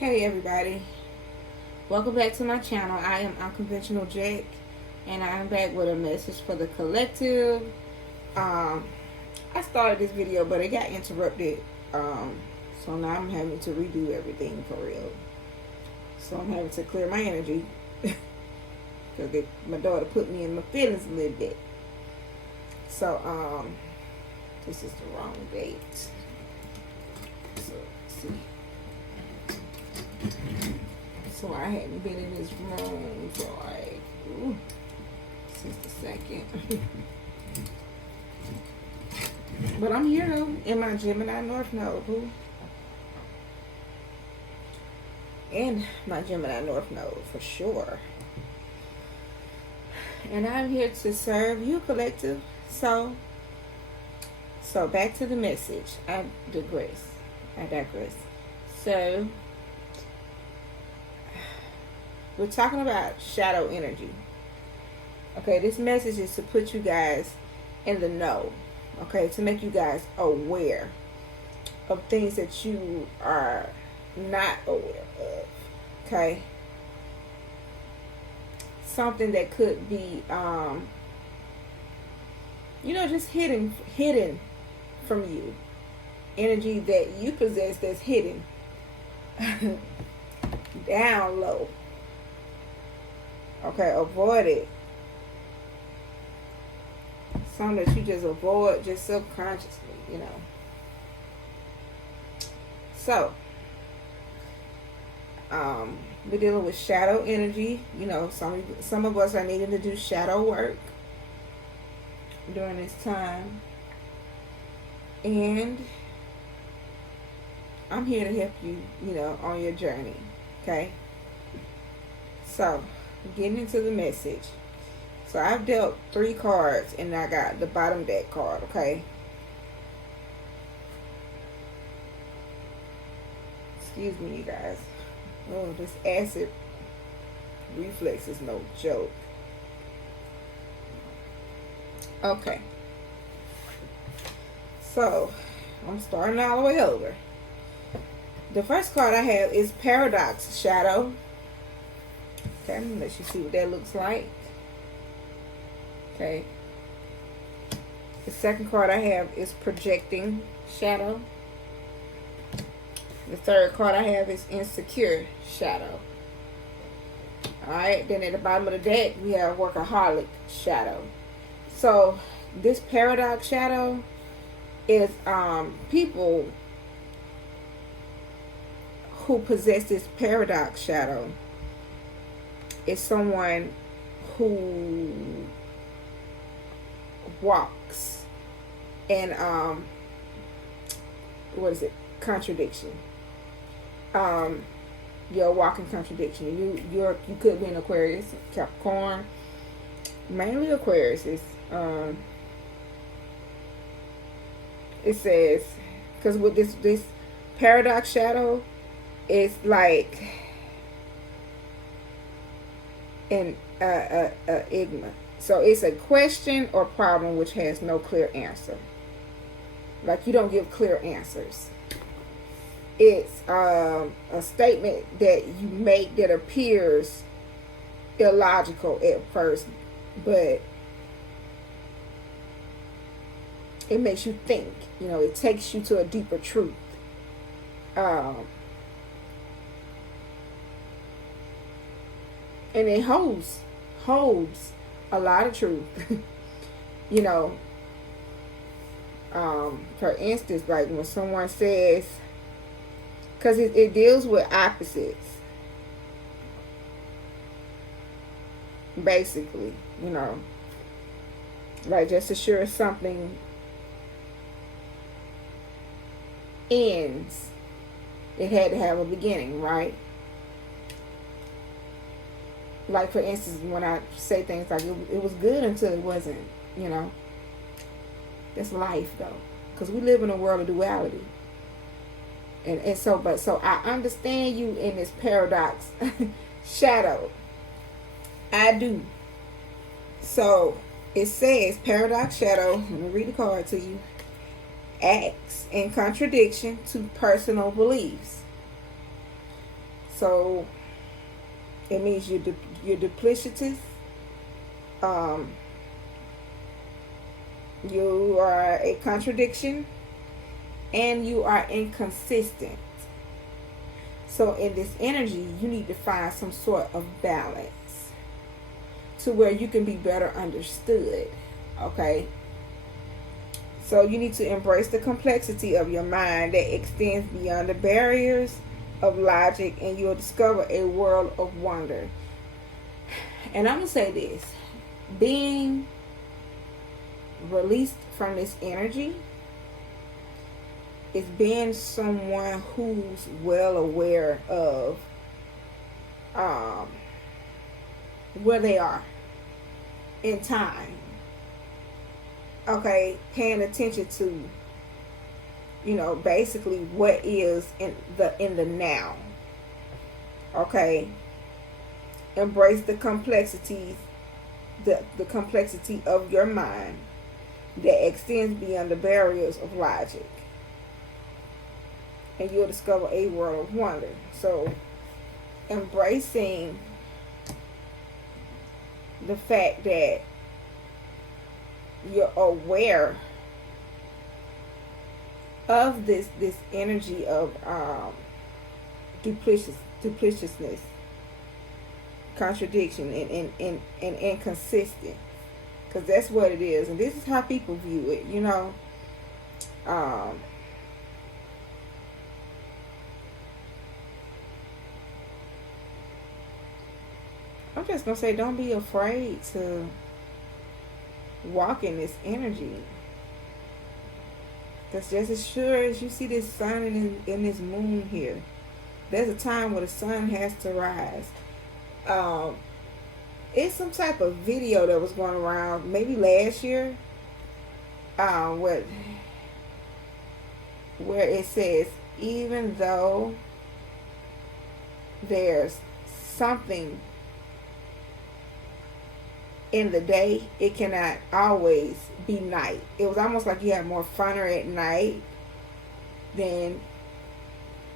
Hey everybody, welcome back to my channel. I am Unconventional Jack, and I am back with a message for the collective. I started this video, but it got interrupted, so now I'm having to redo everything for real. So I'm having to clear my energy because my daughter put me in my feelings a little bit. So this is the wrong date. So let's see. So I hadn't been in this room for like since the second. But I'm here though in my Gemini North Node, and my Gemini North Node for sure. And I'm here to serve you, collective. So back to the message. I digress. So we're talking about shadow energy. Okay, this message is to put you guys in the know. Okay, to make you guys aware of things that you are not aware of. Okay, something that could be, just hidden from you. Energy that you possess that's hidden down low. Okay, avoid it. Something that you just avoid just subconsciously, So, we're dealing with shadow energy. Some of us are needing to do shadow work during this time. And I'm here to help you, on your journey. Okay? So, getting into the message. So I've dealt 3 cards and I got the bottom deck card, okay? Excuse me, you guys. Oh, this acid reflex is no joke. Okay. So, I'm starting all the way over. The first card I have is Paradox Shadow. Okay, I'm gonna let you see what that looks like. Okay. The second card I have is Projecting Shadow. The third card I have is Insecure Shadow. Alright, then at the bottom of the deck we have Workaholic Shadow. So this Paradox Shadow is people who possess this Paradox Shadow is someone who walks in contradiction. You're a walking contradiction. You could be an Aquarius, Capricorn, mainly Aquarius. It says, because with this Paradox Shadow, it's like an enigma. So it's a question or problem which has no clear answer. Like you don't give clear answers. It's a statement that you make that appears illogical at first, but it makes you think. It takes you to a deeper truth. And it holds a lot of truth. For instance, like when someone says, because it deals with opposites, basically, like just as sure as something ends, it had to have a beginning, right? Like, for instance, when I say things like it was good until it wasn't, That's life, though. Because we live in a world of duality. And so I understand you in this paradox shadow. I do. So, it says, Paradox Shadow, let me read the card to you, acts in contradiction to personal beliefs. So it means you're duplicitous. Um, you are a contradiction, and you are inconsistent. So in this energy, you need to find some sort of balance to where you can be better understood. Okay? So you need to embrace the complexity of your mind that extends beyond the barriers of logic, and you'll discover a world of wonder. And I'm going to say this. Being released from this energy is being someone who's well aware of where they are in time. Okay, paying attention to, basically what is in the now. Okay, embrace the complexities, the complexity of your mind that extends beyond the barriers of logic, and you'll discover a world of wonder. So, embracing the fact that you're aware of this energy of duplicitousness, contradiction, and inconsistent, because that's what it is, and this is how people view it. I'm just gonna say, don't be afraid to walk in this energy. Because just as sure as you see this sun and this moon here, there's a time where the sun has to rise. It's some type of video that was going around maybe last year, where it says, even though there's something in the day, it cannot always be night. It was almost like you have more funner at night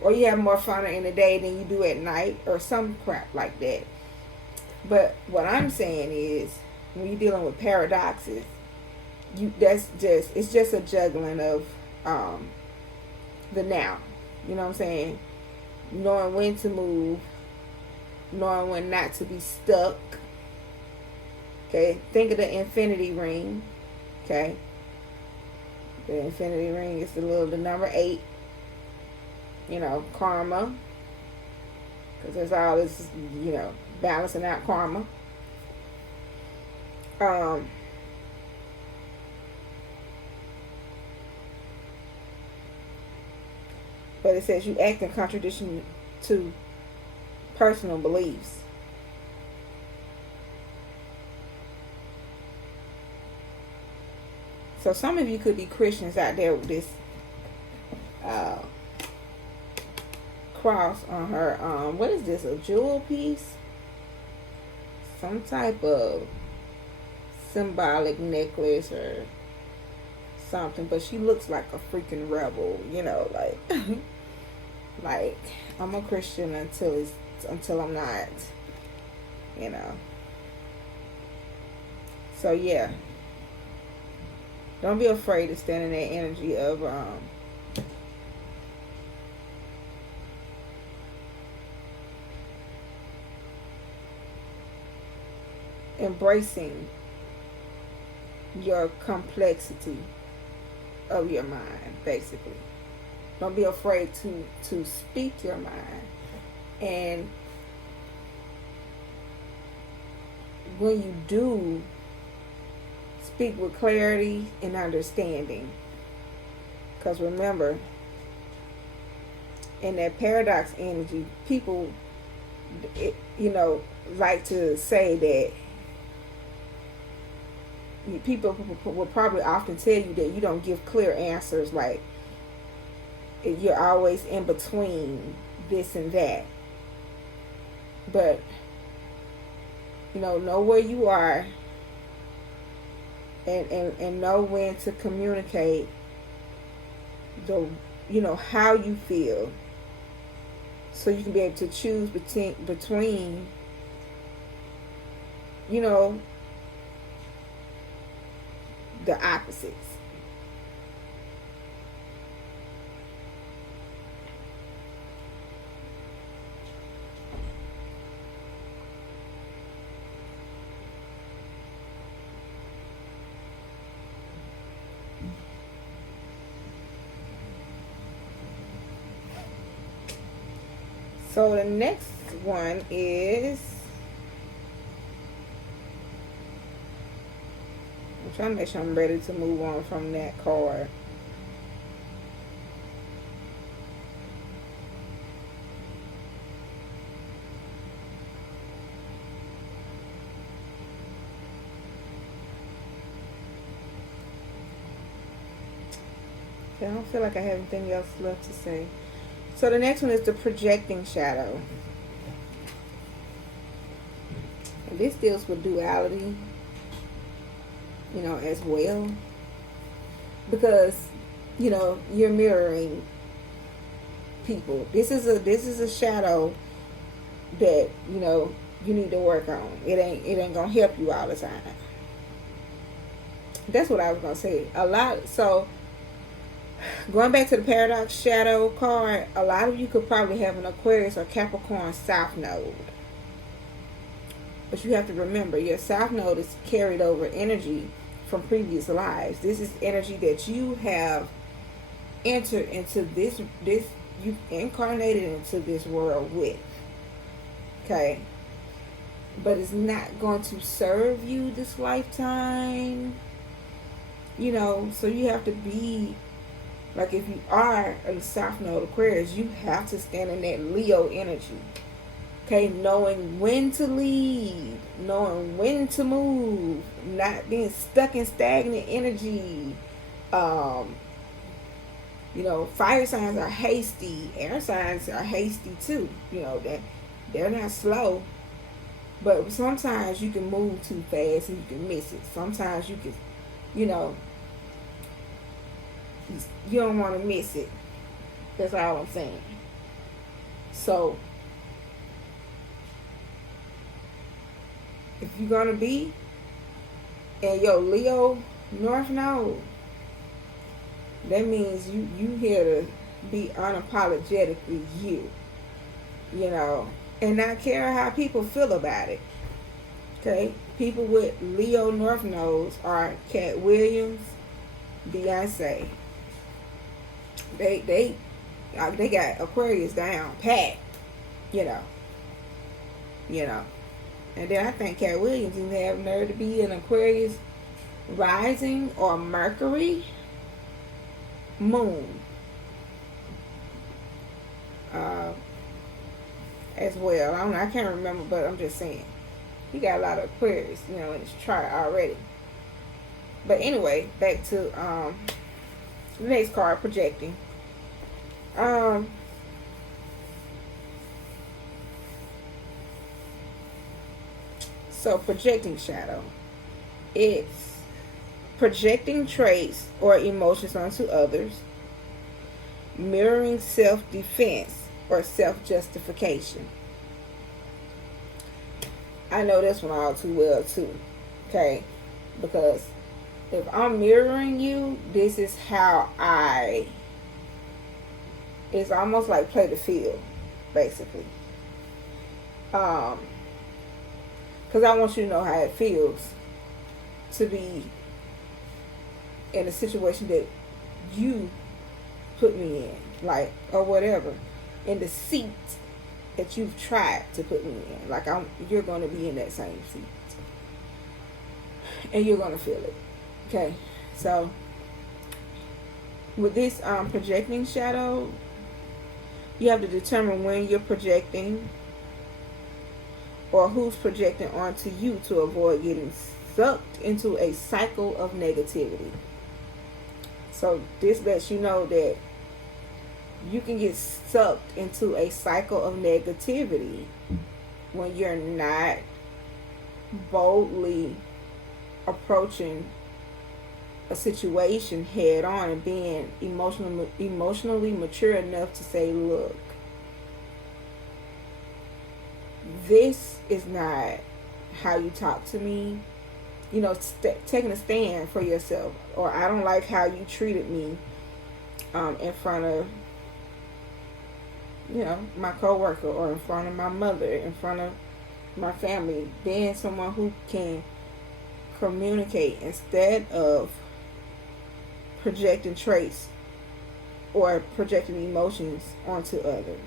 or you have more funner in the day than you do at night, or some crap like that. But what I'm saying is, when you're dealing with paradoxes, it's just a juggling of the now. You know what I'm saying? Knowing when to move, knowing when not to be stuck. Okay, think of the infinity ring. Okay, the infinity ring is the number 8. Karma, because there's all this, balancing out karma. But it says you act in contradiction to personal beliefs. So some of you could be Christians out there with this cross on her. What is this? A jewel piece? Some type of symbolic necklace or something. But she looks like a freaking rebel. Like like I'm a Christian until I'm not. So yeah. Don't be afraid to stand in that energy of embracing your complexity of your mind, basically. Don't be afraid to speak your mind. And when you do, speak with clarity and understanding. Because remember, in that paradox energy, people, like to say that people will probably often tell you that you don't give clear answers, like you're always in between this and that. But, know where you are. And know when to communicate how you feel, so you can be able to choose between you know, the opposites. So the next one is, I'm trying to make sure I'm ready to move on from that card. Okay, I don't feel like I have anything else left to say. So the next one is the projecting shadow. And this deals with duality, you know, as well. Because, you know, you're mirroring people. This is a shadow that, you know, you need to work on. It ain't gonna help you all the time. That's what I was gonna say. A lot. So going back to the paradox shadow card, a lot of you could probably have an Aquarius or Capricorn South Node. But you have to remember, your South Node is carried over energy from previous lives. This is energy that you have entered into this you incarnated into this world with. Okay? But it's not going to serve you this lifetime. You know, so you have to be, like, if you are a South Node Aquarius, you have to stand in that Leo energy. Okay, knowing when to leave, knowing when to move, not being stuck in stagnant energy. You know, fire signs are hasty, air signs are hasty too. You know, that they're not slow, but sometimes you can move too fast and you can miss it. Sometimes you can, you know, you don't want to miss it. That's all I'm saying. So if you're gonna be in your Leo North Node, that means you here to be unapologetically you. You know, and not care how people feel about it. Okay? People with Leo North Nodes are Cat Williams, Beyonce. They got Aquarius down pat. You know. You know. And then I think Cat Williams even have nerve to be an Aquarius rising or Mercury moon as well. I can't remember, but I'm just saying he got a lot of Aquarius, you know, in his chart already. But anyway, back to the next card, projecting. So projecting shadow, it's projecting traits or emotions onto others, mirroring self-defense or self-justification. I know this one all too well too, okay? Because if I'm mirroring you, this is how it's almost like play the field, basically. Because I want you to know how it feels to be in a situation that you put me in, like, or whatever, in the seat that you've tried to put me in. Like, you're going to be in that same seat, and you're going to feel it. Okay, so with this projecting shadow, you have to determine when you're projecting or who's projecting onto you to avoid getting sucked into a cycle of negativity. So this lets you know that you can get sucked into a cycle of negativity when you're not boldly approaching a situation head on and being emotionally mature enough to say, look, this is not how you talk to me. You know, taking a stand for yourself. Or I don't like how you treated me in front of, you know, my coworker, or in front of my mother, in front of my family. Being someone who can communicate instead of projecting traits or projecting emotions onto others,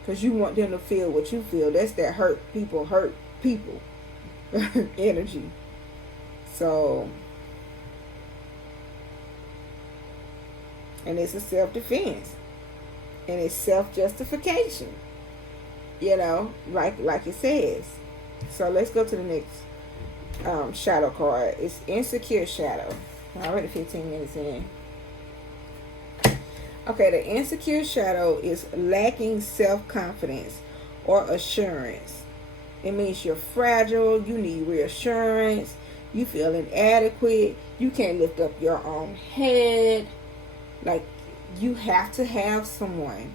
because you want them to feel what you feel. That's that hurt people energy. So, and it's a self-defense, and it's self-justification, you know, like it says. So let's go to the next shadow card. It's insecure shadow. Already 15 minutes in. Okay, the insecure shadow is lacking self-confidence or assurance. It means you're fragile, you need reassurance, you feel inadequate, you can't lift up your own head. Like, you have to have someone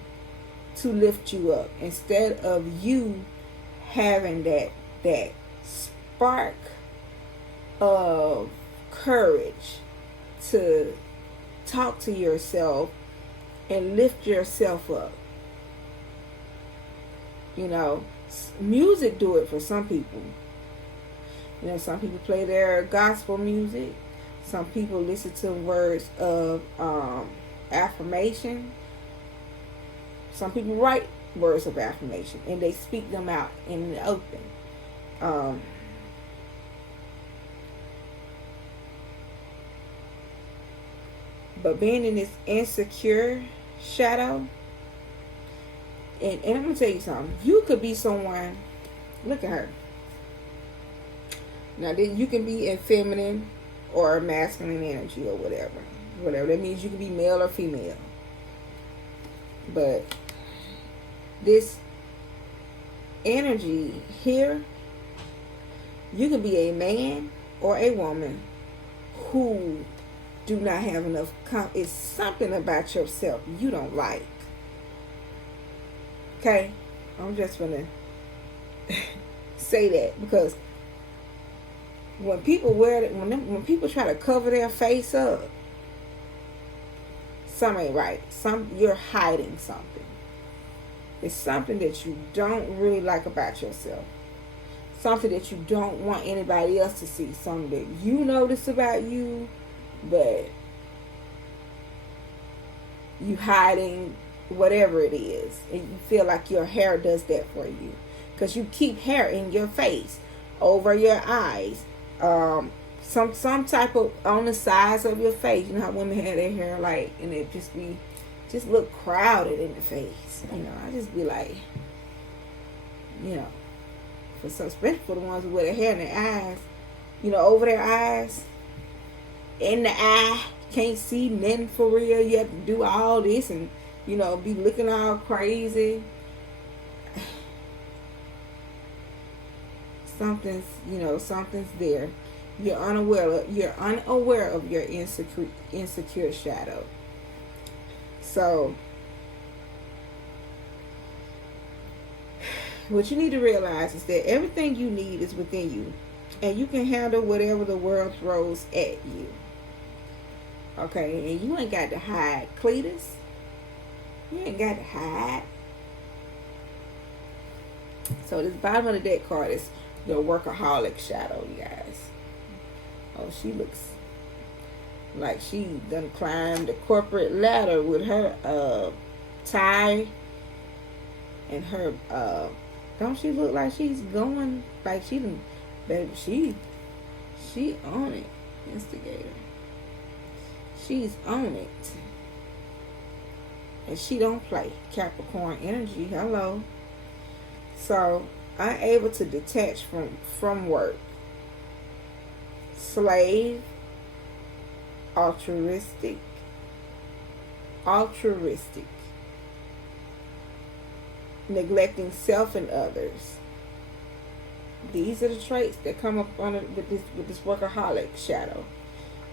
to lift you up instead of you having that spark of courage to talk to yourself and lift yourself up. You know, music do it for some people. You know, some people play their gospel music. Some people listen to words of affirmation. Some people write words of affirmation and they speak them out in the open. But being in this insecure shadow, and I'm going to tell you something. You could be someone, look at her. Now, you can be in feminine or masculine energy or whatever. Whatever. That means you can be male or female. But this energy here, you can be a man or a woman who do not have enough it's something about yourself you don't like. Okay? I'm just gonna say that, because when people wear it, when people try to cover their face up, something ain't right. You're hiding something. It's something that you don't really like about yourself. Something that you don't want anybody else to see. Something that you notice about you, but you hiding whatever it is, and you feel like your hair does that for you, because you keep hair in your face, over your eyes, some type of on the sides of your face. You know how women have their hair like, and it just look crowded in the face. You know, I just be like, you know, especially for the ones who wear their hair in their eyes, you know, over their eyes, in the eye, can't see nothing for real. You have to do all this and, you know, be looking all crazy. Something's there. You're unaware of your insecure shadow. So what you need to realize is that everything you need is within you, and you can handle whatever the world throws at you. Okay, and you ain't got to hide, Cletus. You ain't got to hide. So this bottom of the deck card is the workaholic shadow, you guys. Oh, she looks like she done climbed the corporate ladder with her tie and her don't she look like she's going like she done, baby, she on it, instigator. She's on it. And she don't play. Capricorn energy, hello. So, unable to detach from work. Slave. Altruistic. Neglecting self and others. These are the traits that come up on with this workaholic shadow.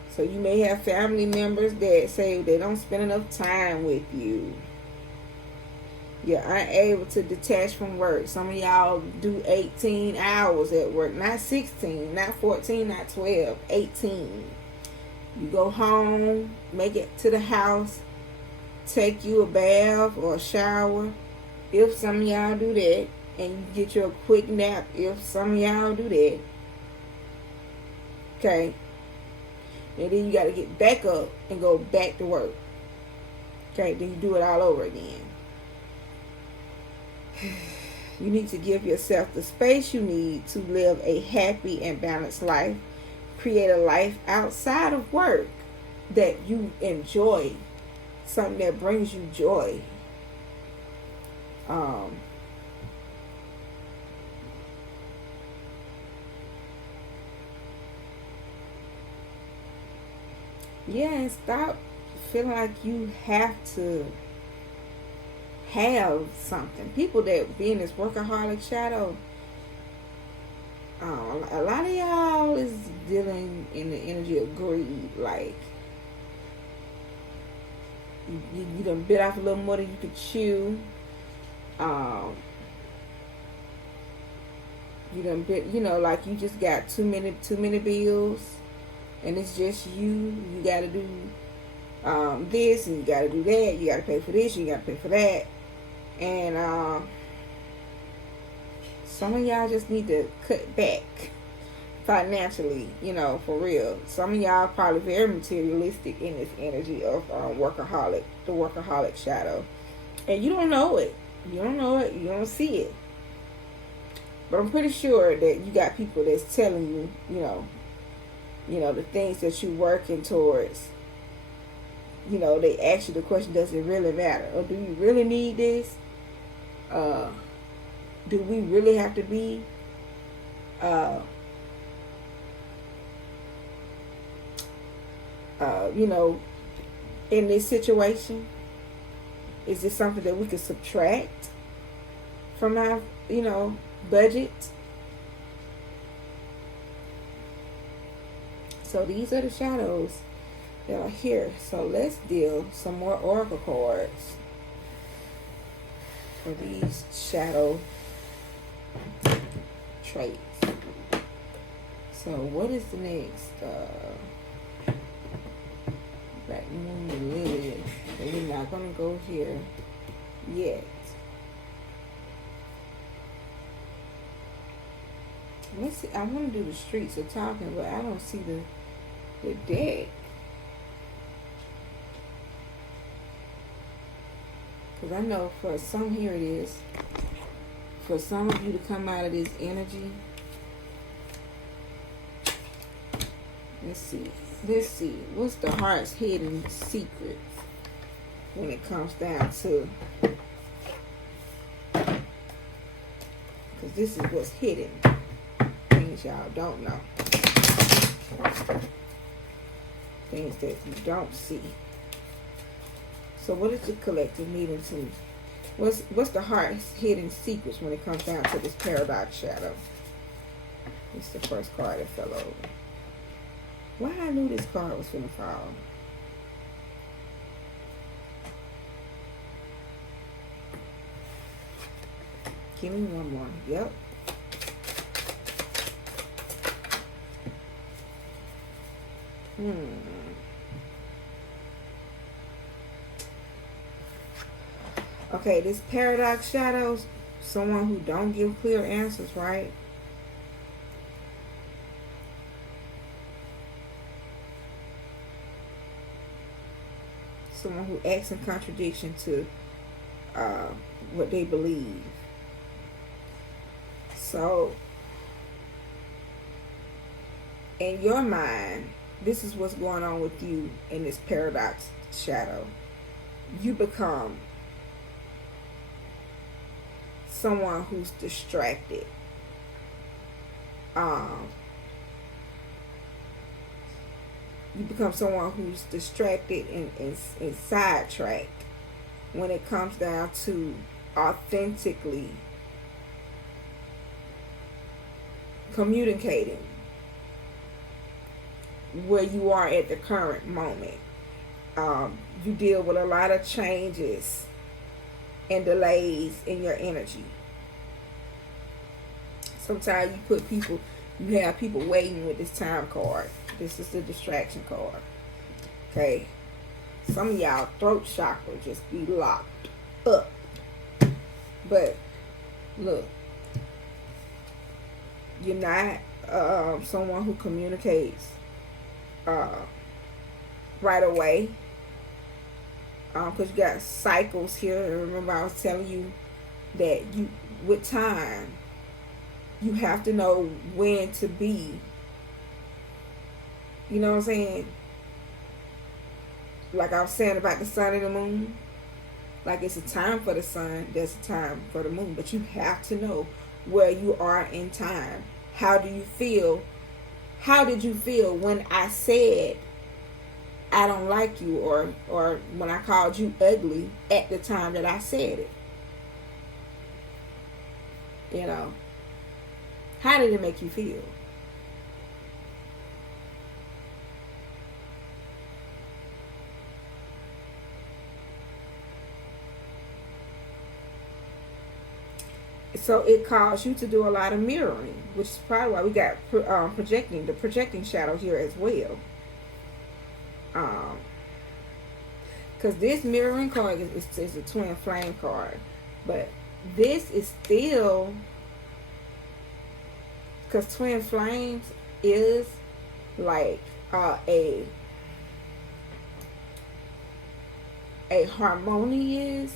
So you may have family members that say they don't spend enough time with you. You're unable to detach from work. Some of y'all do 18 hours at work. Not 16, not 14, not 12, 18. You go home, make it to the house, take you a bath or a shower, if some of y'all do that, and you get you a quick nap, if some of y'all do that. Okay? And then you got to get back up and go back to work. Okay? Then you do it all over again. You need to give yourself the space you need to live a happy and balanced life. Create a life outside of work that you enjoy. Something that brings you joy. Yeah, and stop feeling like you have to have something. People that be in this workaholic shadow, a lot of y'all is dealing in the energy of greed. Like, you done bit off a little more than you could chew. You done bit, like you just got too many bills, and it's just you. You got to do this, and you got to do that. You got to pay for this, you got to pay for that. And some of y'all just need to cut back financially, for real. Some of y'all probably very materialistic in this energy of the workaholic shadow. And you don't know it. You don't see it. But I'm pretty sure that you got people that's telling you, the things that you're working towards. They ask you the question, does it really matter? Or do you really need this? Do we really have to be in this situation? Is this something that we could subtract from our, budget? So these are the shadows that are here. So let's deal some more oracle cards for these shadow traits. So what is the next? Black Moon Lily. But we're not going to go here yet. Let's see. I want to do the streets of talking, but I don't see the deck. Because I know for some, here it is. For some of you to come out of this energy. Let's see. What's the heart's hidden secret when it comes down to? Because this is what's hidden. Things y'all don't know. Things that you don't see. So what is the collective needing to? What's the heart's hidden secrets when it comes down to this paradox shadow? It's the first card that fell over. Why I knew this card was gonna fall. Give me one more. Yep. Okay, this paradox shadows someone who don't give clear answers, right? Someone who acts in contradiction to what they believe. So, in your mind, this is what's going on with you in this paradox shadow. You become someone who's distracted. You become someone who's distracted and sidetracked when it comes down to authentically communicating where you are at the current moment. You deal with a lot of changes and delays in your energy. Sometimes you have people waiting with this time card. This is the distraction card. Okay. Some of y'all throat chakra just be locked up. But look, you're not someone who communicates right away. Because you got cycles here. And remember I was telling you that with time, you have to know when to be. You know what I'm saying? Like I was saying about the sun and the moon. Like it's a time for the sun, there's a time for the moon. But you have to know where you are in time. How do you feel? How did you feel when I said I don't like you, or when I called you ugly at the time that I said it? You know, how did it make you feel? So it caused you to do a lot of mirroring, which is probably why we got the projecting shadow here as well. Because this mirroring card is a twin flame card, but this is still, because twin flames is like a harmonious,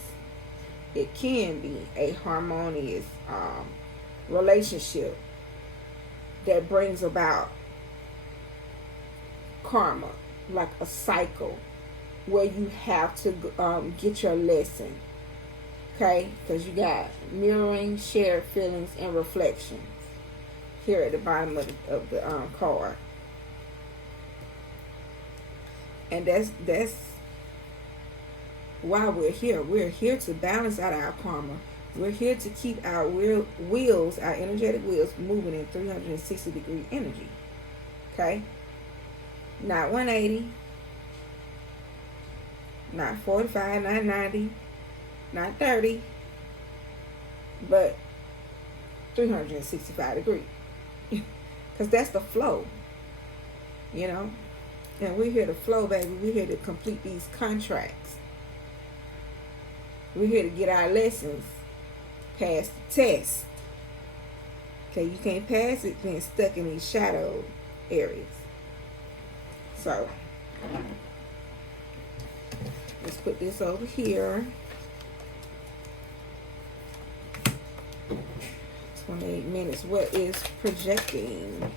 it can be a harmonious relationship that brings about karma, like a cycle where you have to get your lesson. Okay, because you got mirroring, shared feelings, and reflections here at the bottom of the card. And that's why we're here. We're here to balance out our karma. We're here to keep our wheels, our energetic wheels, moving in 360-degree energy. Okay? Not 180, not 45, not 90, not 30, but 365 degrees. Because that's the flow, you know? And we're here to flow, baby. We're here to complete these contracts. We're here to get our lessons, pass the test. Okay, you can't pass it being stuck in these shadow areas. So, let's put this over here. 28 minutes. What is projecting?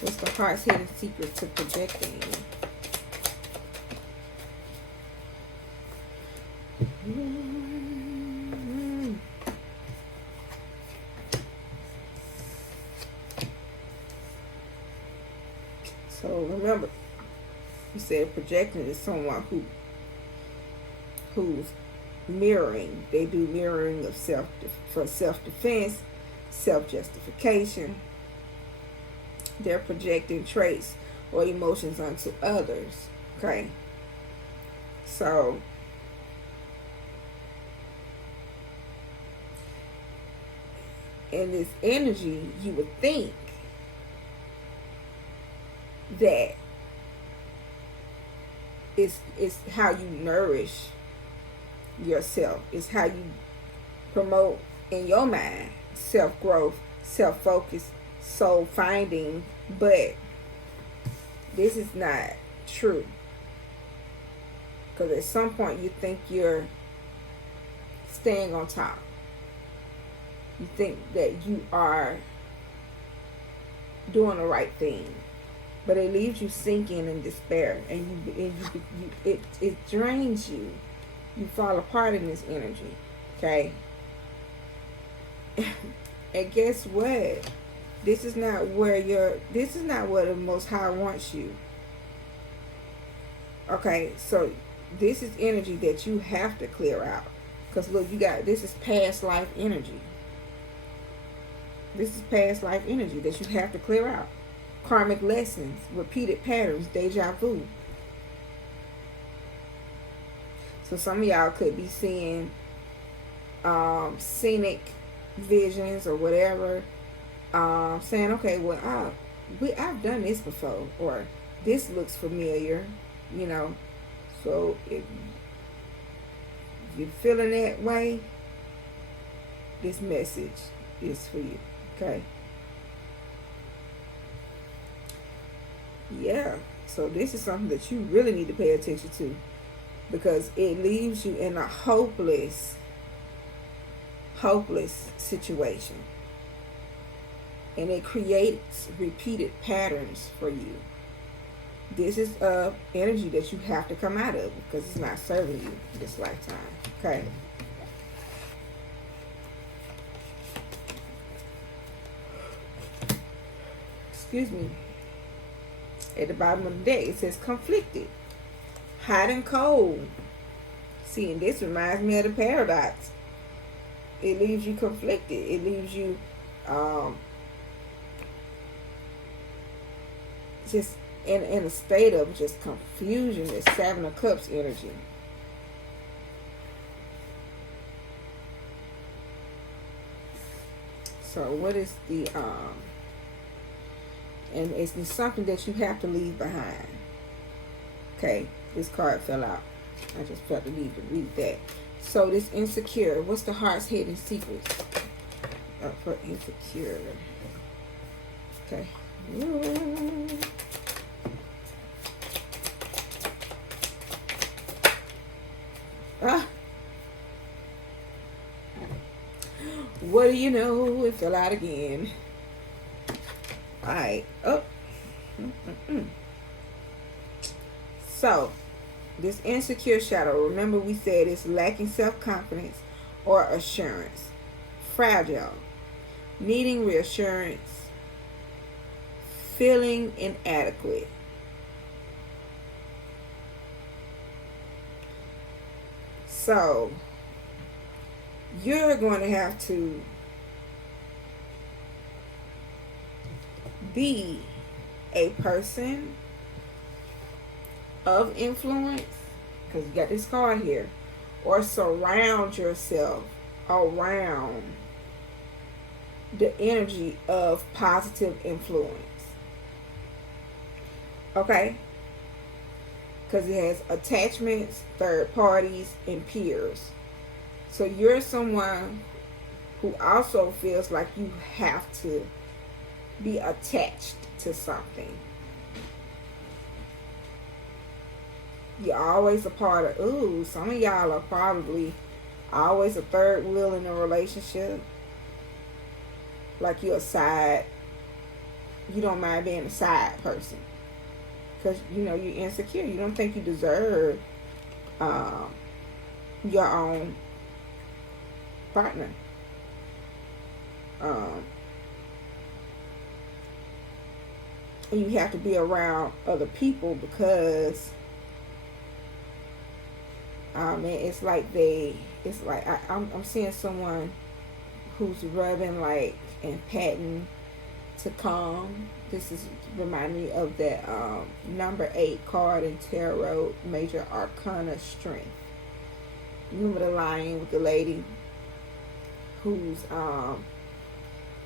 What's the heart's hidden secret to projecting? So remember, you said projecting is someone who's mirroring. They do mirroring of self-defense, self-justification. They're projecting traits or emotions onto others. Okay. So in this energy, you would think that it's how you nourish yourself. It's how you promote in your mind self-growth, self-focus, soul finding. But this is not true. Because at some point you think you're staying on top. You think that you are doing the right thing, but it leaves you sinking in despair, and it drains you. You fall apart in this energy, okay? And guess what? This is not where the Most High wants you. Okay, so this is energy that you have to clear out. Because look, this is past life energy. This is past life energy that you have to clear out. Karmic lessons, repeated patterns, deja vu. So some of y'all could be seeing scenic visions or whatever, saying, okay, well, I've done this before, or this looks familiar, you know. So if you're feeling that way, this message is for you. Okay. Yeah. So this is something that you really need to pay attention to, because it leaves you in a hopeless situation. And it creates repeated patterns for you. This is energy that you have to come out of, because it's not serving you this lifetime. Okay. Excuse me. At the bottom of the deck, it says conflicted, hot and cold. See, and this reminds me of the paradox. It leaves you conflicted. It leaves you just in a state of just confusion. It's Seven of Cups energy. So what is the and it's something that you have to leave behind. Okay, this card fell out. I just felt the need to read that. So this insecure, what's the heart's hidden secrets for insecure? Okay. What do you know? It fell out again. Alright. Oh. So, this insecure shadow, remember we said it's lacking self-confidence or assurance. Fragile. Needing reassurance. Feeling inadequate. So, you're going to have to be a person of influence, because you got this card here, or surround yourself around the energy of positive influence. Okay? Because it has attachments, third parties, and peers. So you're someone who also feels like you have to be attached to something. You're always a part of, some of y'all are probably always a third wheel in a relationship. Like you're a side, you don't mind being a side person. Because, you know, you're insecure. You don't think you deserve your own partner. And you have to be around other people because it's like I'm seeing someone who's rubbing like and patting to calm. This is reminding me of that number 8 card in Tarot, Major Arcana, Strength. Remember the lion with the lady who's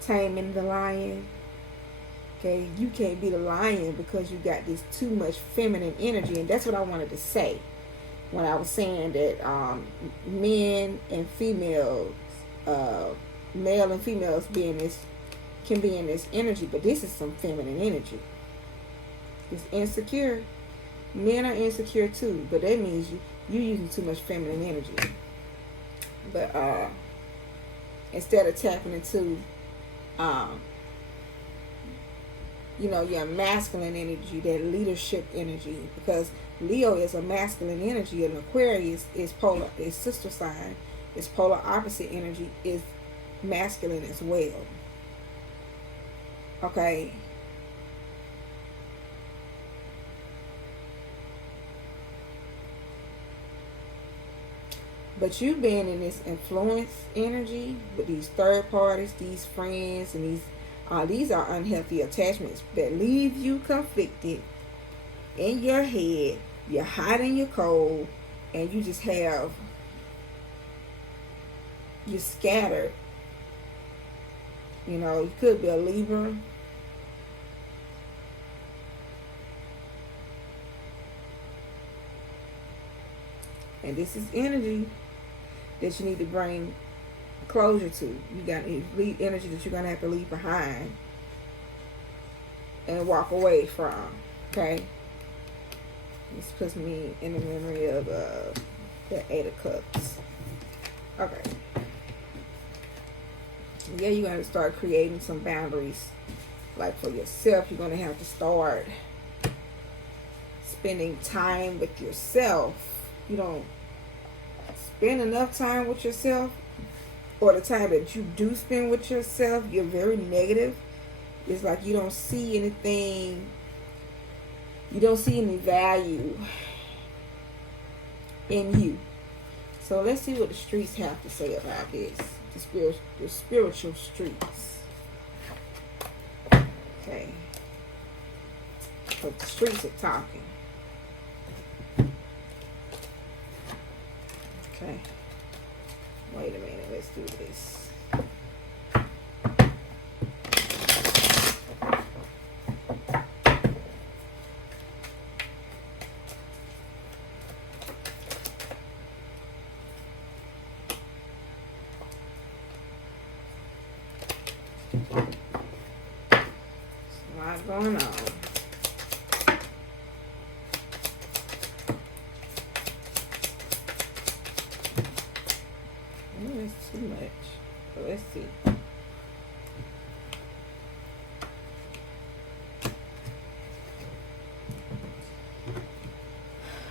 taming the lion? Okay, you can't be the lion because you got this too much feminine energy. And that's what I wanted to say when I was saying that men and females, male and females can be in this energy, but this is some feminine energy. It's insecure. Men are insecure too, but that means you using too much feminine energy. But instead of tapping into your masculine energy, that leadership energy, because Leo is a masculine energy, and Aquarius is polar, is sister sign, is polar opposite energy, is masculine as well. Okay. But you being in this influence energy with these third parties, these friends, and these are unhealthy attachments that leave you conflicted in your head. You're hot and you're cold. and you just have, you're scattered. You know, you could be a Libra. And this is energy that you need to bring closure to. You got energy that you're going to have to leave behind and walk away from. Okay? This puts me in the memory of the Eight of Cups. Okay. Yeah, you're going to start creating some boundaries. Like for yourself, you're going to have to start spending time with yourself. You don't spend enough time with yourself, or the time that you do spend with yourself, you're very negative. It's like you don't see anything, you don't see any value in you. So let's see what the streets have to say about this. The spiritual streets. Okay. But the streets are talking. Okay. Wait a minute. Let's do this. There's a lot going on. That's too much. But let's see.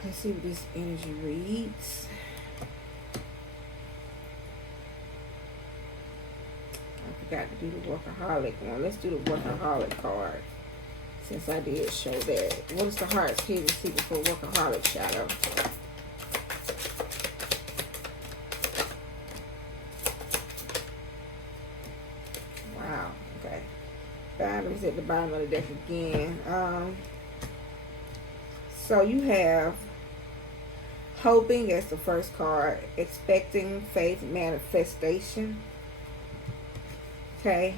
Let's see what this energy reads. I forgot to do the workaholic one. Let's do the workaholic card, since I did show that. What is the heart's hidden secret for workaholic shadow? Wow. Okay. Boundaries at the bottom of the deck again. So you have hoping as the first card, expecting, faith, manifestation. Okay.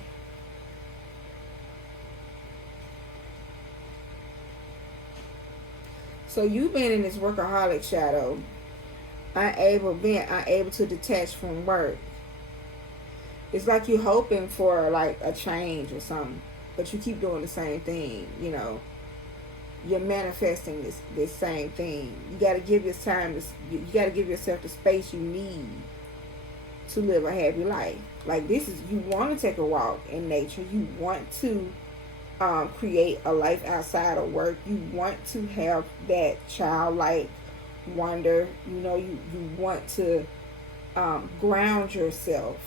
So you've been in this workaholic shadow, unable to detach from work. It's like you're hoping for like a change or something, but you keep doing the same thing. You know, you're manifesting this same thing. You got to give your time. You got to give yourself the space you need to live a happy life. Like this is, you want to take a walk in nature. You want to create a life outside of work. You want to have that childlike wonder. You know, you want to ground yourself,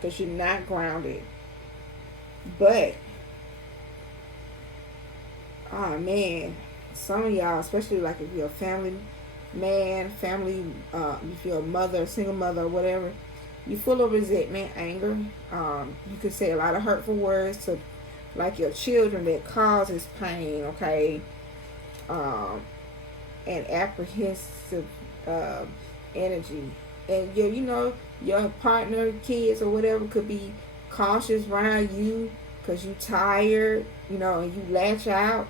because you're not grounded. But oh man, some of y'all, especially like if you're a family man, if you're a mother, single mother or whatever, you're full of resentment, anger. You could say a lot of hurtful words to like your children that causes pain, okay? And apprehensive energy. And your partner, kids or whatever could be cautious around you because you tired, and you lash out.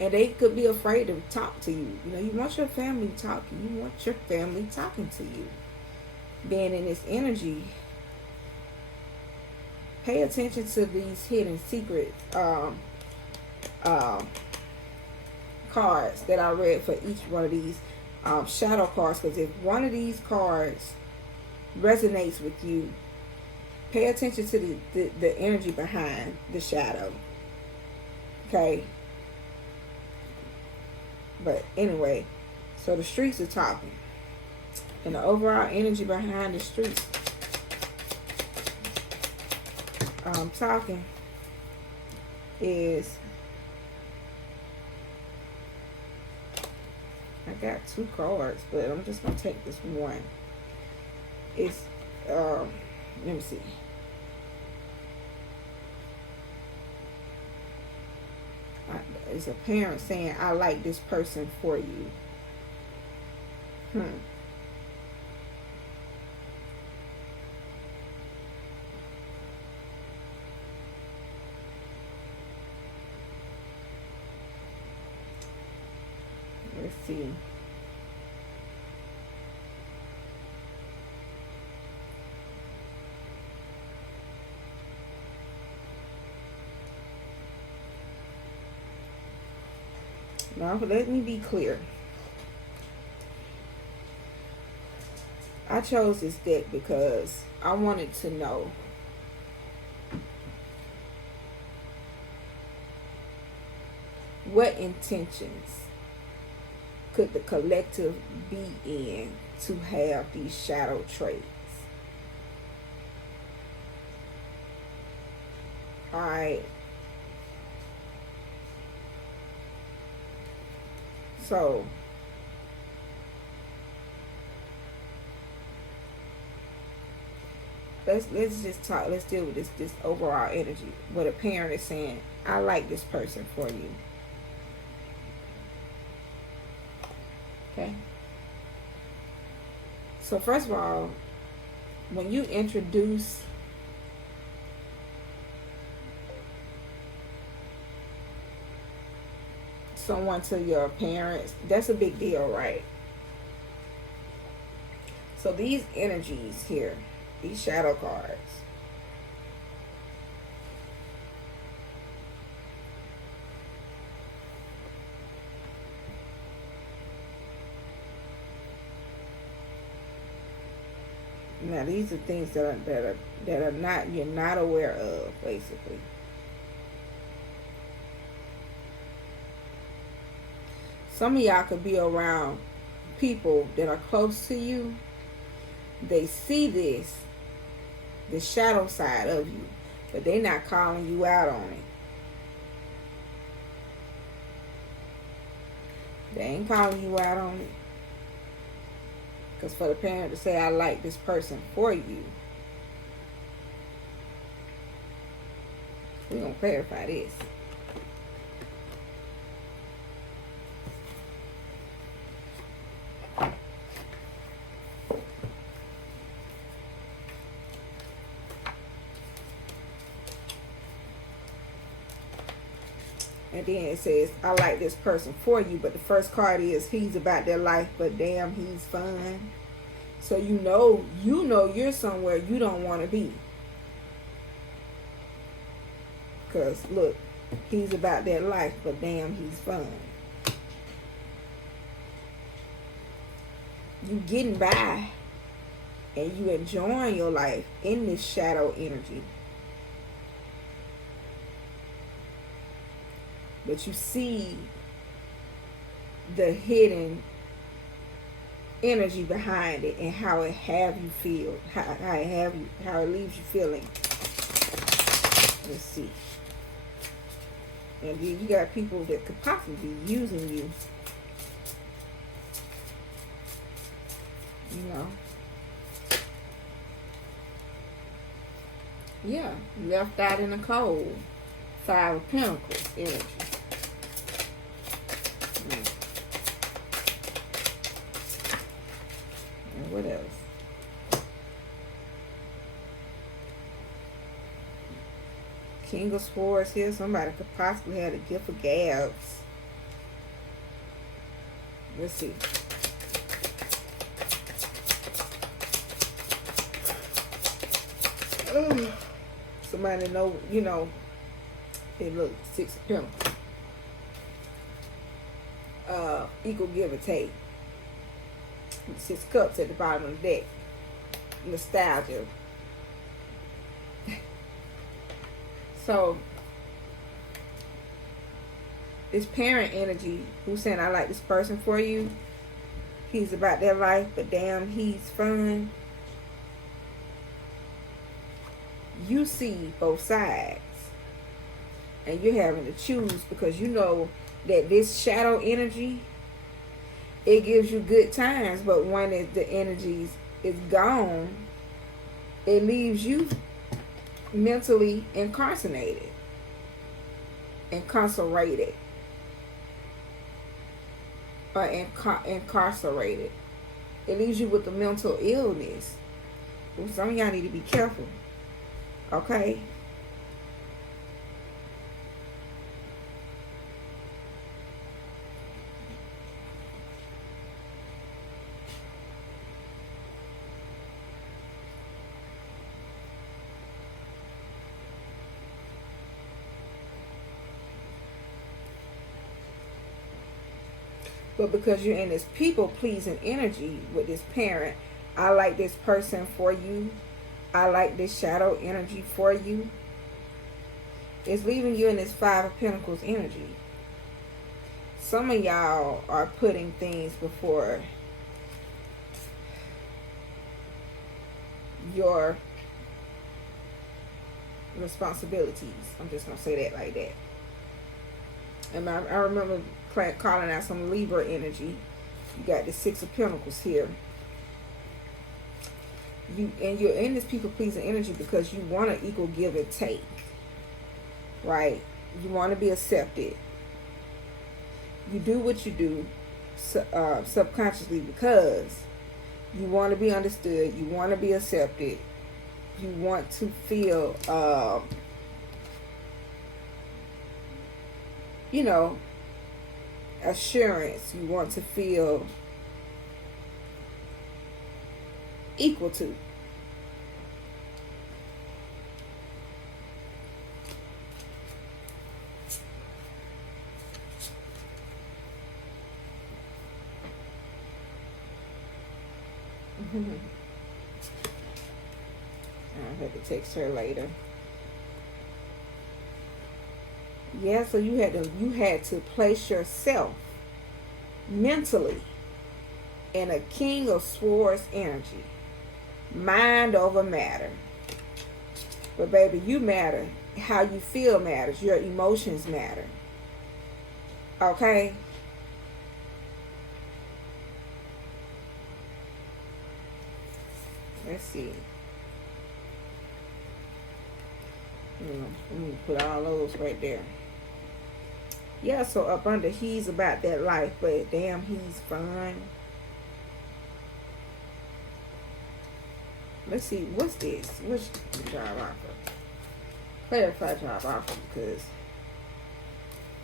And they could be afraid to talk to you. You want your family talking. You want your family talking to you. Being in this energy, pay attention to these hidden secret cards that I read for each one of these shadow cards. Because if one of these cards resonates with you, pay attention to the energy behind the shadow. Okay? But anyway, so the streets are talking. And the overall energy behind the streets talking is, I got two cards, but I'm just going to take this one. It's, let me see. It's a parent saying, I like this person for you. Hmm. Let's see. Now, let me be clear. I chose this deck because I wanted to know what intentions could the collective be in to have these shadow traits. Alright. So let's just talk. Let's deal with this overall energy. What a parent is saying, I like this person for you. Okay. So first of all, when you introduce someone to your parents, that's a big deal, right? So these energies here, these shadow cards, now these are things that are not, you're not aware of, basically. Some of y'all could be around people that are close to you. They see this, the shadow side of you, but they're not calling you out on it. They ain't calling you out on it. Because for the parent to say, I like this person for you, we're going to clarify this. And then it says, I like this person for you. But the first card is, he's about their life, but damn, he's fun. So you know you're somewhere you don't want to be. Because, look, he's about their life, but damn, he's fun. You getting by, and you enjoying your life in this shadow energy. But you see the hidden energy behind it and how it have you feel, how it leaves you feeling. Let's see. And then you got people that could possibly be using you. You know. Yeah, left out in the cold. 5 of Pentacles energy. And what else? King of Swords here. Somebody could possibly have a gift of gabs. Let's see. Somebody know, you know, it looks 6 of Pentacles. Equal give or take. 6 cups at the bottom of the deck. Nostalgia. So this parent energy who's saying, I like this person for you. He's about their life, but damn, he's fun. You see both sides. And you're having to choose, because you know that this shadow energy, it gives you good times, but when the energy is gone, it leaves you mentally incarcerated. Or incarcerated. It leaves you with the mental illness. Some of y'all need to be careful. Okay? But because you're in this people pleasing energy with this parent, I like this person for you. I like this shadow energy for you. It's leaving you in this Five of Pentacles energy. Some of y'all are putting things before your responsibilities. I'm just going to say that like that. And I remember calling out some Libra energy. You got the Six of Pentacles here. You're in this people pleasing energy because you want to equal give and take. Right? You want to be accepted. You do what you do subconsciously because you want to be understood. You want to be accepted. You want to feel assurance. You want to feel equal to. I'll have to text her later. Yeah, so you had to place yourself mentally in a King of Swords energy. Mind over matter. But baby, you matter. How you feel matters. Your emotions matter. Okay? Let's see. Let me put all those right there. Yeah, so up under, he's about that life, but damn, he's fine. Let's see, what's this? Which job offer? Clarify job offer, because,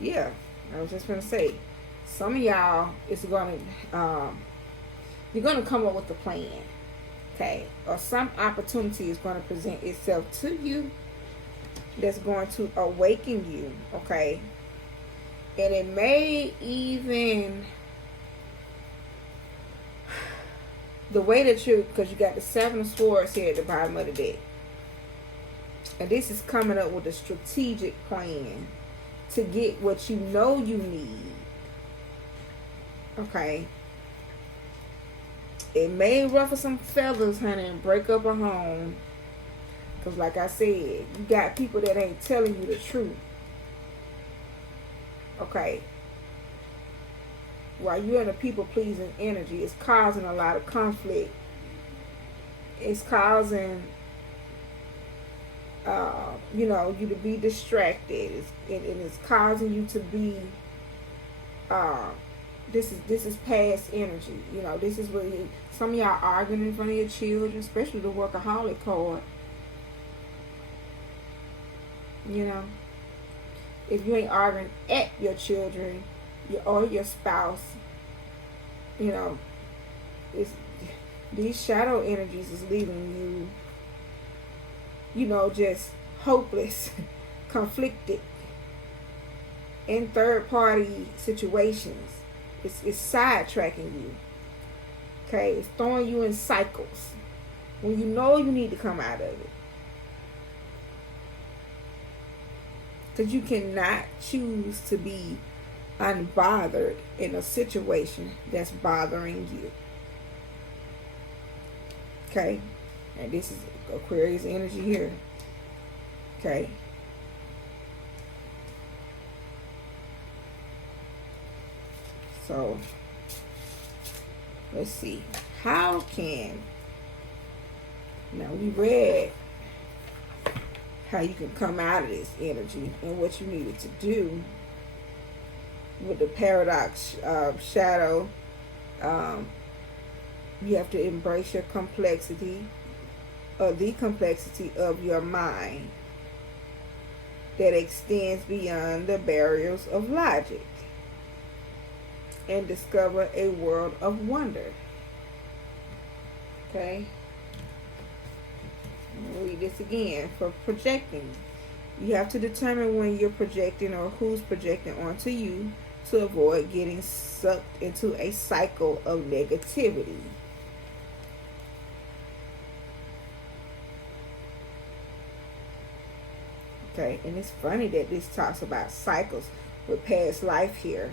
yeah, I was just going to say, some of y'all is going to, you're going to come up with a plan, okay? Or some opportunity is going to present itself to you that's going to awaken you, okay? And it may even, the way that because you got the Seven of Swords here at the bottom of the deck. And this is coming up with a strategic plan to get what you know you need. Okay? It may ruffle some feathers, honey, and break up a home. Because like I said, you got people that ain't telling you the truth. Okay? While you're in a people-pleasing energy, it's causing a lot of conflict. It's causing, you to be distracted. It's causing you to be, this is past energy. This is what some of y'all arguing in front of your children, especially the workaholic card. If you ain't arguing at your children or your spouse, it's these shadow energies is leaving you, just hopeless, conflicted, in third party situations. It's sidetracking you. Okay, it's throwing you in cycles when you know you need to come out of it. Because you cannot choose to be unbothered in a situation that's bothering you. Okay? And this is Aquarius energy here. Okay? So, let's see. How can... Now, we read how you can come out of this energy and what you needed to do with the paradox shadow. You have to embrace your complexity, or the complexity of your mind that extends beyond the barriers of logic, and discover a world of wonder. Okay? I'll read this again. For projecting, you have to determine when you're projecting or who's projecting onto you to avoid getting sucked into a cycle of negativity. Okay, and it's funny that this talks about cycles with past life here,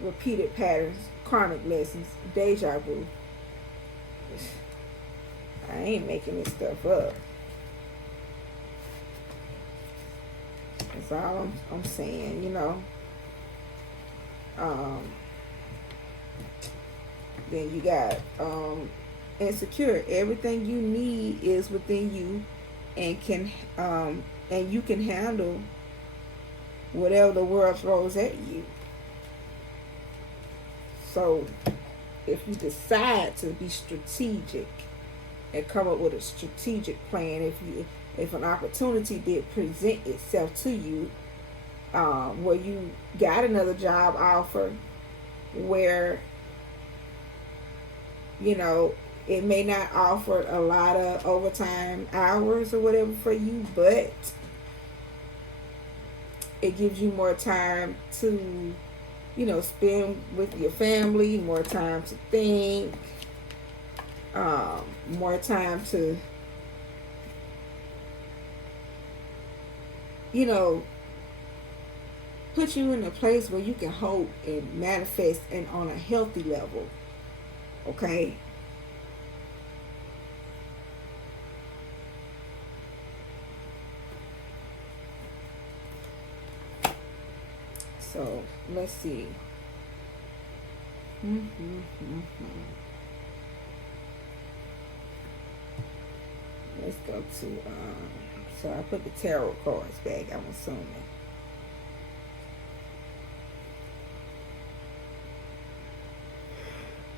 repeated patterns, karmic lessons, deja vu. I ain't making this stuff up. That's all I'm saying, you know. Then you got insecure. Everything you need is within you, and you can handle whatever the world throws at you. So if you decide to be strategic and come up with a strategic plan, if an opportunity did present itself to you, where you got another job offer, where you know it may not offer a lot of overtime hours or whatever for you, but it gives you more time to, you know, spend with your family, more time to think, more time to, you know, put you in a place where you can hope and manifest and on a healthy level. Okay? So let's see. Let's go to so I put the tarot cards back, I'm assuming.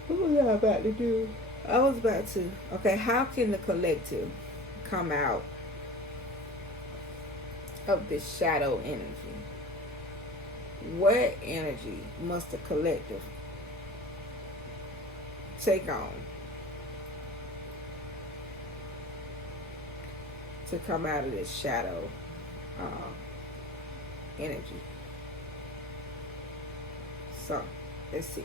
What was I about to do? I was about to, okay, how can the collective come out of this shadow energy? What energy must the collective take on to come out of this shadow energy? So, let's see.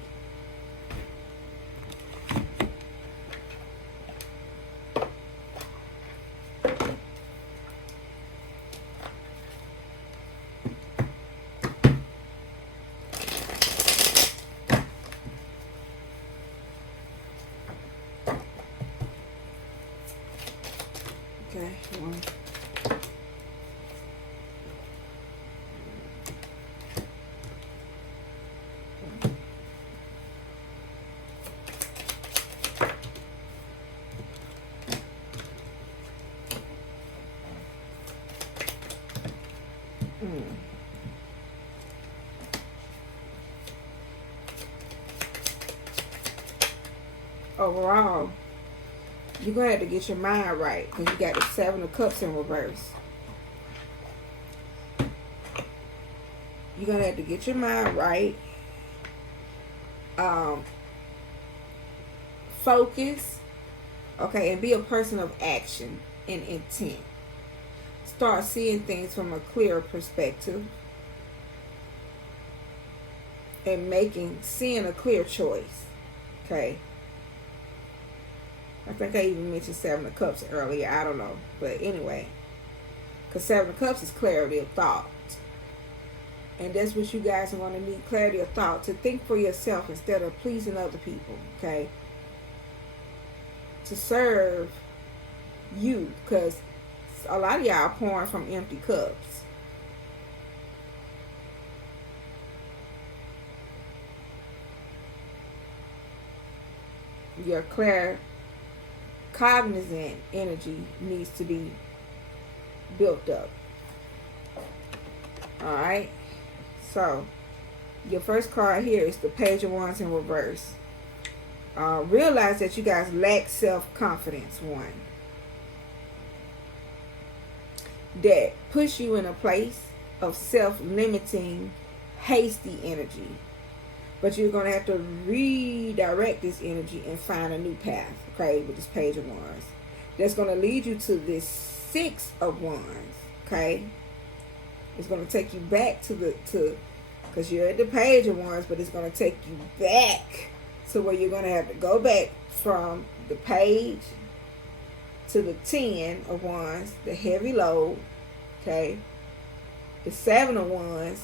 Okay, one. Overall, you're going to have to get your mind right, because you got the Seven of Cups in reverse. You're going to have to get your mind right. Focus. Okay, and be a person of action and intent. Start seeing things from a clearer perspective. And seeing a clear choice. Okay. I think I even mentioned Seven of Cups earlier. I don't know. But anyway. Because Seven of Cups is clarity of thought. And that's what you guys are going to need. Clarity of thought. To think for yourself instead of pleasing other people. Okay. To serve you. Because a lot of y'all are pouring from empty cups. Your cognizant energy needs to be built up. Alright. So, your first card here is the Page of Wands in reverse. realize that you guys lack self-confidence, one. That push you in a place of self-limiting, hasty energy. But you're going to have to redirect this energy and find a new path, okay, with this Page of Wands. That's going to lead you to this Six of Wands, okay? It's going to take you back because you're at the Page of Wands, but it's going to take you back to where you're going to have to go back from the Page to the 10 of Wands, the heavy load, okay? The 7 of Wands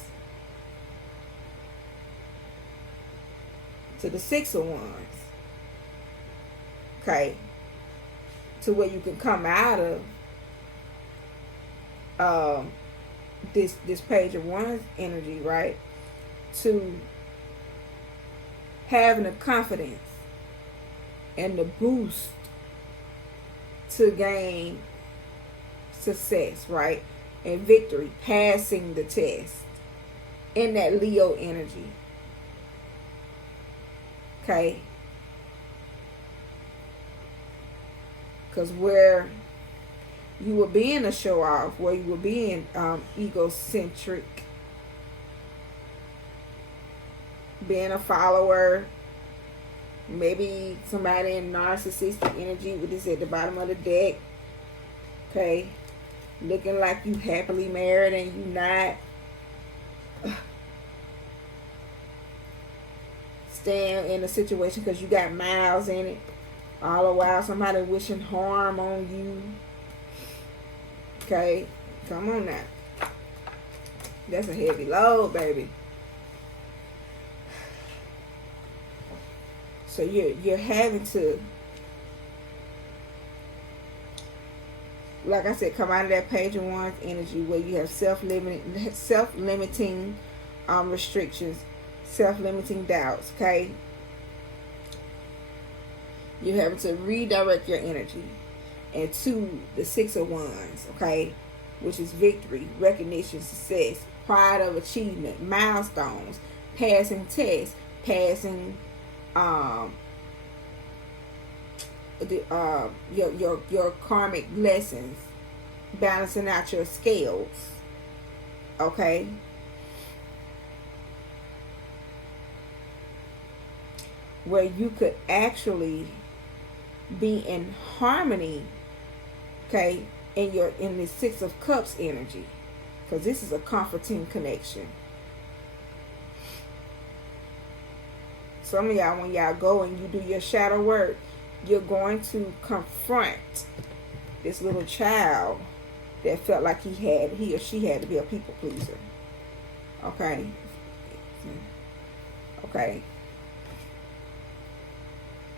to the 6 of Wands, okay? To where you can come out of this Page of Wands energy, right? To having the confidence and the boost to gain success, right? And victory, passing the test in that Leo energy. Okay? Because where you were being a show off, where you were being egocentric, being a follower, maybe somebody in narcissistic energy with this at the bottom of the deck, okay, looking like you happily married and you not, staying in a situation because you got miles in it, all the while somebody wishing harm on you, okay, come on now, that's a heavy load, baby. So you're having to, like I said, come out of that Page of Wands energy where you have self-limiting restrictions, self-limiting doubts, okay? You're having to redirect your energy into the 6 of Wands, okay? Which is victory, recognition, success, pride of achievement, milestones, passing tests, passing your karmic lessons, balancing out your scales, okay? Where you could actually be in harmony, okay, in the 6 of Cups energy, because this is a comforting connection. Some of y'all, when y'all go and you do your shadow work, you're going to confront this little child that felt like he or she had to be a people pleaser. Okay? Okay.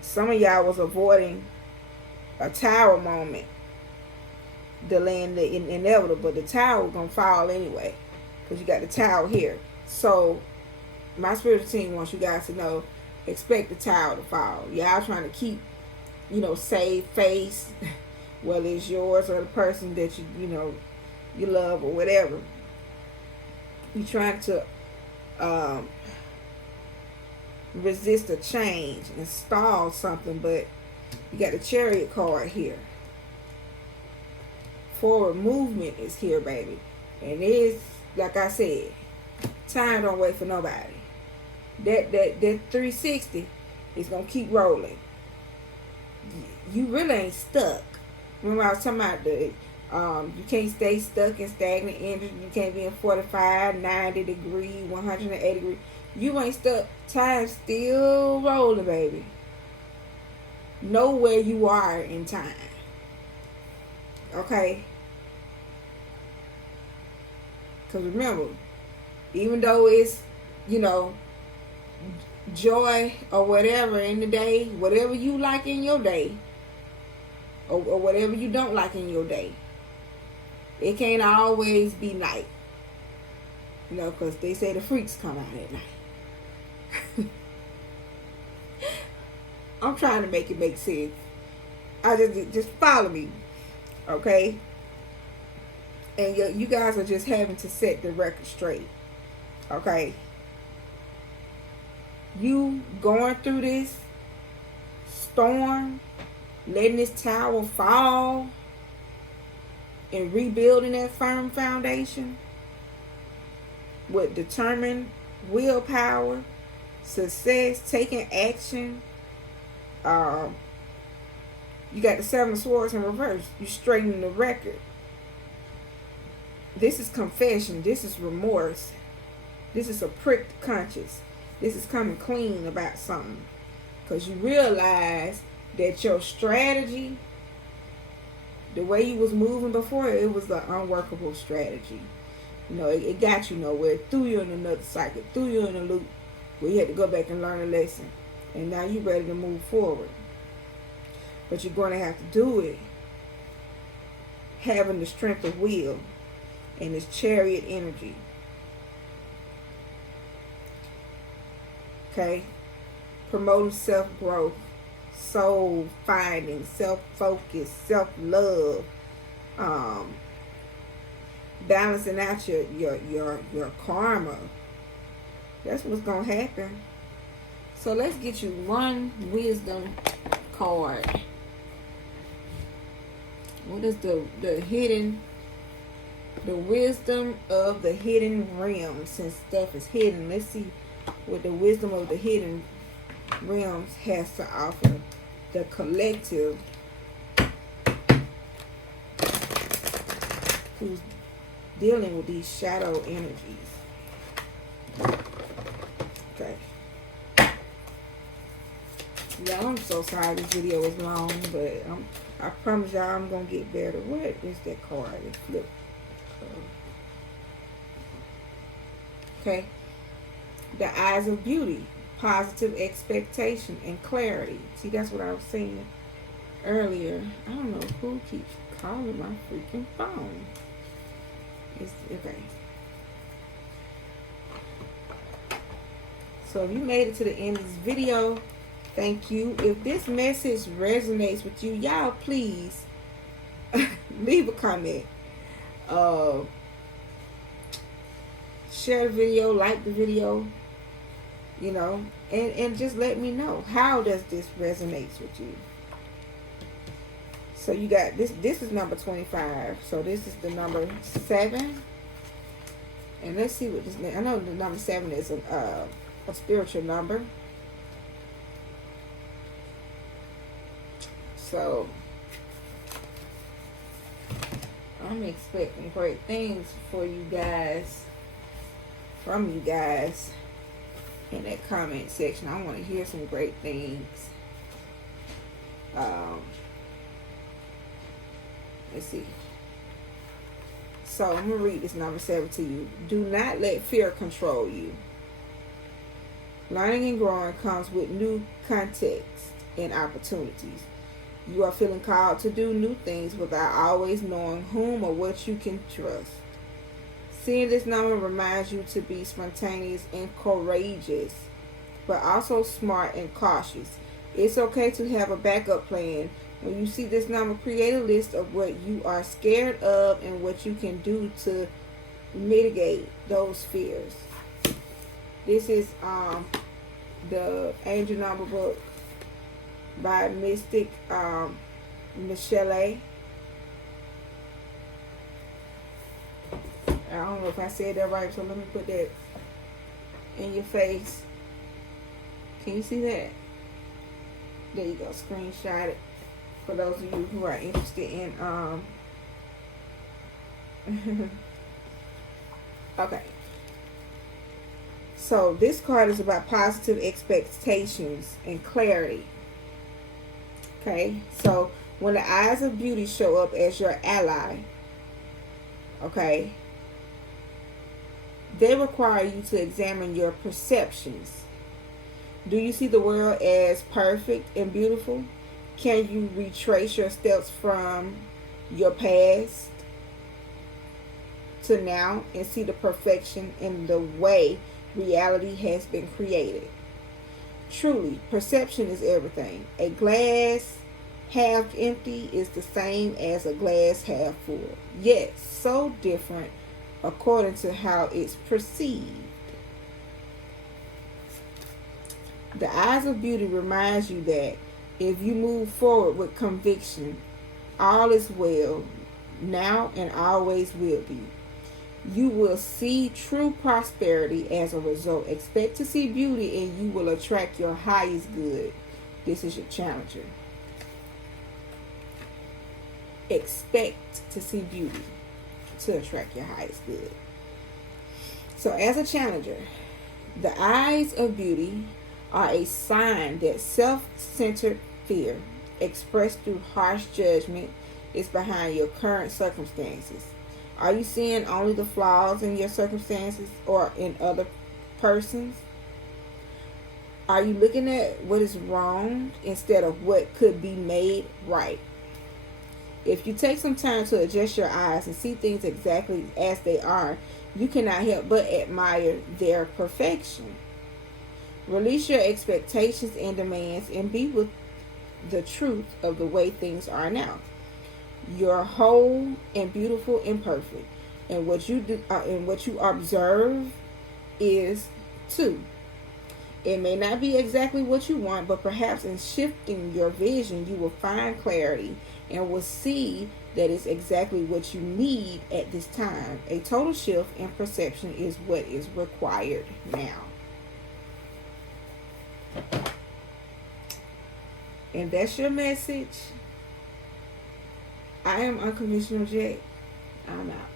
Some of y'all was avoiding a tower moment, delaying the inevitable, but the tower was going to fall anyway, because you got the tower here. So, my spiritual team wants you guys to know, expect the tower to fall. Y'all trying to keep, save face, whether it's yours or the person that you love or whatever. You're trying to resist a change and stall something, but you got the Chariot card here. Forward movement is here, baby. And it's, like I said, time don't wait for nobody. That 360 is going to keep rolling. You really ain't stuck. Remember I was talking about you can't stay stuck in stagnant energy. You can't be in 45, 90 degree, 180 degree. You ain't stuck. Time's still rolling, baby. Know where you are in time. Okay? Because remember, even though it's, joy or whatever in the day, whatever you like in your day, or whatever you don't like in your day, it can't always be night. Because they say the freaks come out at night. I'm trying to make it make sense. I just follow me, okay? And you guys are just having to set the record straight, okay? You going through this storm, letting this tower fall, and rebuilding that firm foundation with determined willpower, success, taking action. You got the Seven of Swords in reverse. You straighten the record. This is confession. This is remorse. This is a pricked conscience. This is coming clean about something. Because you realize that your strategy, the way you was moving before, it was an unworkable strategy. You know, it got you nowhere. It threw you in another cycle. It threw you in a loop where you had to go back and learn a lesson. And now you're ready to move forward. But you're going to have to do it having the strength of will and this chariot energy. Okay? Promoting self-growth, soul finding, self-focus, self-love, balancing out your karma. That's what's going to happen. So let's get you one wisdom card. What is the wisdom of the hidden realm? Since stuff is hidden, let's see what the wisdom of the hidden realms has to offer the collective who's dealing with these shadow energies. Okay. Y'all, I'm so sorry this video is long, but I promise y'all I'm gonna get better. What is that card? It flipped. Okay. The eyes of beauty, positive expectation, and clarity. See, that's what I was saying earlier. I don't know who keeps calling my freaking phone. It's okay. So if you made it to the end of this video, thank you. If this message resonates with you, y'all please leave a comment. Share the video, like the video, you know, and just let me know, how does this resonate with you? So you got this is number 25. So this is the number 7. And let's see what this, I know the number 7 is a spiritual number. So I'm expecting great things for you guys, from you guys in that comment section. I want to hear some great things. Let's see. So I'm going to read this number 7 to you. Do not let fear control you. Learning and growing comes with new context and opportunities. You are feeling called to do new things without always knowing whom or what you can trust. Seeing this number reminds you to be spontaneous and courageous, but also smart and cautious. It's okay to have a backup plan. When you see this number, create a list of what you are scared of and what you can do to mitigate those fears. This is the Angel Number book by Mystic Michelle. I don't know if I said that right, so let me put that in your face. Can you see that? There you go. Screenshot it for those of you who are interested in okay. So this card is about positive expectations and clarity. Okay, so when the eyes of beauty show up as your ally, okay, they require you to examine your perceptions. Do you see the world as perfect and beautiful? Can you retrace your steps from your past to now and see the perfection in the way reality has been created? Truly, perception is everything. A glass half empty is the same as a glass half full, yet so different according to how it's perceived. The eyes of beauty reminds you that If you move forward with conviction, all is well, now and always will be. You will see true prosperity as a result. Expect to see beauty and you will attract your highest good. This is your challenger. Expect to see beauty to attract your highest good. So, as a challenger, the eyes of beauty are a sign that self-centered fear, expressed through harsh judgment, is behind your current circumstances. Are you seeing only the flaws in your circumstances or in other persons? Are you looking at what is wrong instead of what could be made right? If you take some time to adjust your eyes and see things exactly as they are, you cannot help but admire their perfection. Release your expectations and demands and be with the truth of the way things are now. You're whole and beautiful and perfect, and what you do and what you observe is too. It may not be exactly what you want, but perhaps in shifting your vision, you will find clarity and will see that it's exactly what you need at this time. A total shift in perception is what is required now. And that's your message. I am Unconventional Jack. I'm out.